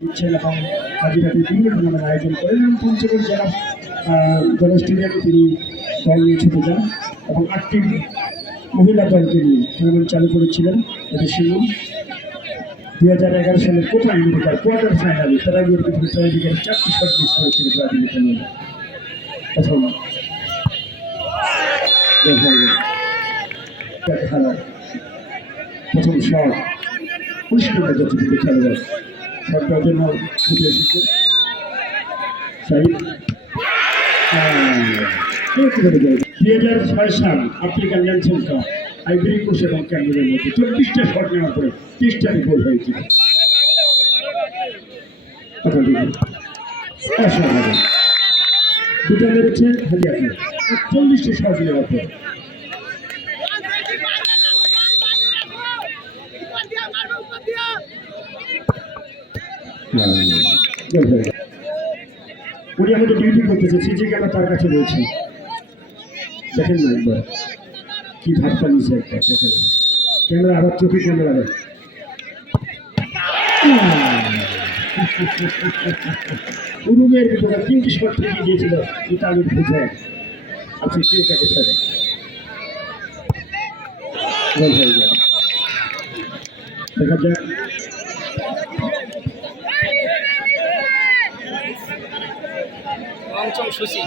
দিচ্ছেন এবং হাজিরাতে বিভিন্ন টুর্নামেন্ট আয়োজন করেন এবং পঞ্চগড় জেলা স্টেডিয়ামে তিনি দল নিয়ে ছুটে যান এবং আটটি মহিলা দলকে নিয়ে টুর্নামেন্ট চালু করেছিলেন। এটা শিলং দুই হাজার এগারো সালে কোপা আমেরিকার কোয়ার্টার ফাইনালে তারা গিয়ে আমেরিকার চারটি শট মিস করেছিল ব্রাজিলের খেলোয়াড় প্রথম প্রথম শট যতটুকু খেলোয়াড় শটটার জন্য ছুটে এসেছে। দুই হাজার ছয় সাল African national cup Ivory Coast এবং ক্যামেরুনের মধ্যে চব্বিশটা শট নেওয়ার পরে তিরিশটাতে গোল হয়েছিল। অসাধারণ। দুটো মেরেছে চল্লিশটা শট নেওয়ার পর গোল হয়ে গেল। উনি আমাদের ডিউটি করতেছে সিজি ক্যামেরা তার কাছে রয়েছে? দেখেন না একবার, কি ভাবটা নিচ্ছে একবার দেখেন। ক্যামেরা, আবার চোখে ক্যামেরা উরুমের ভিতরে তিনটি শট এটা আমি বুঝে আপনি কে কাকে ছেড়ে দেখা যাক। পঞ্চম সূচি।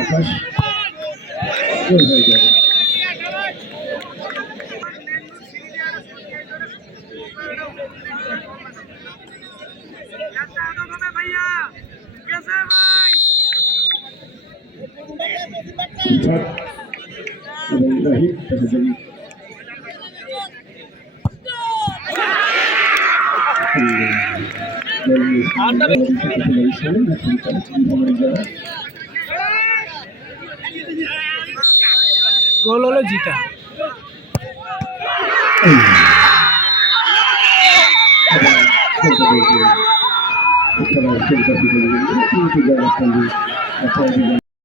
আকাশ যাবে গোল হলো জিতা।